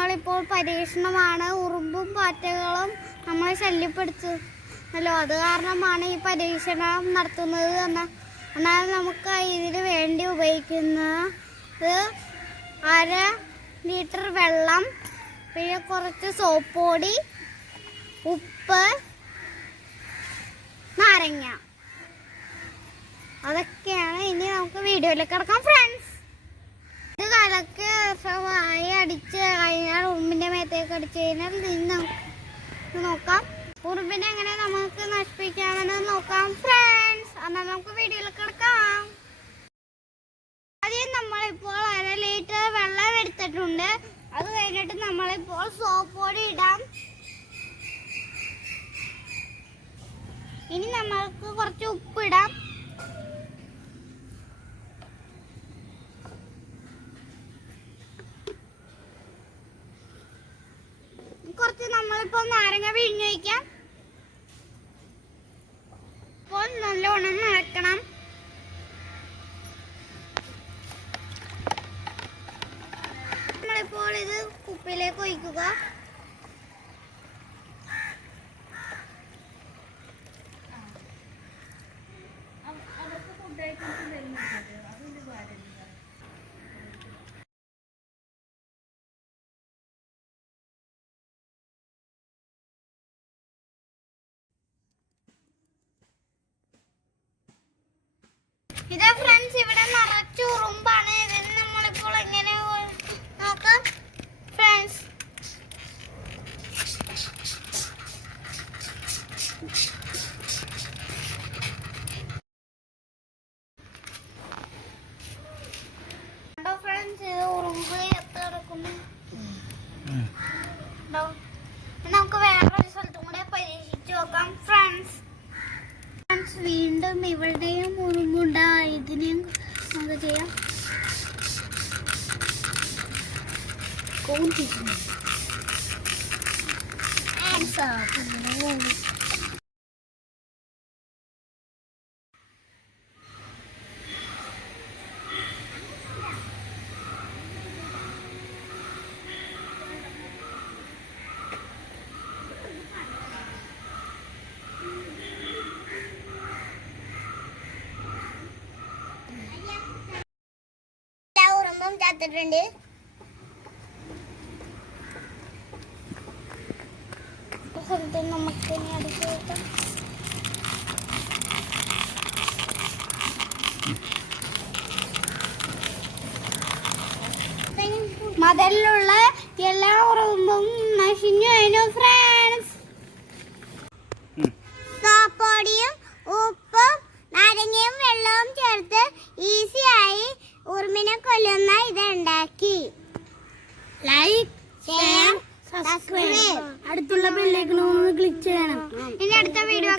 നമ്മളിപ്പോൾ പരീക്ഷണമാണ്. ഉറുമ്പും പാറ്റകളും നമ്മളെ ശല്യപ്പെടുത്തുന്നല്ലോ, അത് കാരണമാണ് ഈ പരീക്ഷണം നടത്തുന്നത്. എന്നാൽ നമുക്ക് ഇതിന് വേണ്ടി ഉപയോഗിക്കുന്നത് 1/2 ലിറ്റർ വെള്ളം, പിന്നെ കുറച്ച് സോപ്പ് പൊടി, ഉപ്പ്, നാരങ്ങ, അതൊക്കെയാണ്. ഇനി നമുക്ക് വീഡിയോയിലേക്ക് കിടക്കാം ഫ്രണ്ട്സ്. ഇത് കലക്ക് വായി അടിച്ച് കഴിഞ്ഞാൽ ഉറുമ്പിൻ്റെ മേത്തേക്ക് അടിച്ചു കഴിഞ്ഞാൽ നമുക്ക് നോക്കാം ഉറുമ്പിനെ എങ്ങനെ നമുക്ക് നശിപ്പിക്കാമെന്ന് നോക്കാം ഫ്രണ്ട്സ്. എന്നാൽ നമുക്ക് വീഡിയോയിലേക്ക് കിടക്കാം. ആദ്യം നമ്മളിപ്പോൾ 1/2 ലിറ്റർ വെള്ളം എടുത്തിട്ടുണ്ട്. അത് കഴിഞ്ഞിട്ട് നമ്മളിപ്പോൾ സോപ്പ് പൊടി ഇടാം. ഇനി നമ്മൾക്ക് കുറച്ച് ഉപ്പിടാം. കുറച്ച് നമ്മളിപ്പോൾ നാരങ്ങ പിഴിഞ്ഞ് വയ്ക്കാം. ഇപ്പോൾ നല്ലോണം ഇളക്കണം. നമ്മളിപ്പോൾ ഇത് കുപ്പിയിലേക്ക് ഒഴിക്കുക. ഇതാ ഫ്രണ്ട്സ്, ഇവിടെ നിറച്ച് ഉറുമ്പാണ്. ഇതിന് നമ്മളിപ്പോൾ എങ്ങനെ നോക്കാം ഫ്രണ്ട്സ്. ഫ്രണ്ട്സ്, ഇത് ഉറുമ്പ് കിടക്കുന്നു. നമുക്ക് വേറൊരു സ്ഥലത്തും കൂടെ പരീക്ഷിച്ച് നോക്കാം ഫ്രണ്ട്സ്. വീണ്ടും ഇവിടെയും ഉറുമ്പുണ്ടായി. ഇതിനെയും നമുക്ക് ചെയ്യാം. ചത്തിട്ടുണ്ട്. നമുക്ക് അടിച്ചു വെക്കാം. മതിലുള്ള എല്ലാ ഉറുമ്പും നശിഞ്ഞു കഴിഞ്ഞു ഫ്രണ്ട്സ്. സോപ്പൊടിയും ഉപ്പും നാരങ്ങയും വെള്ളവും ചേർത്ത് ഈസിയായി ഉറുമ്പിനെ കൊല്ലുന്ന ഇതുണ്ടാക്കി. ലൈക്ക്, ഷെയർ, സബ്സ്ക്രൈബ്, അടുത്തുള്ള ബെല്ലൈക്കൺ ഒന്ന് ക്ലിക്ക് ചെയ്യണം. ഇനി അടുത്ത വീഡിയോ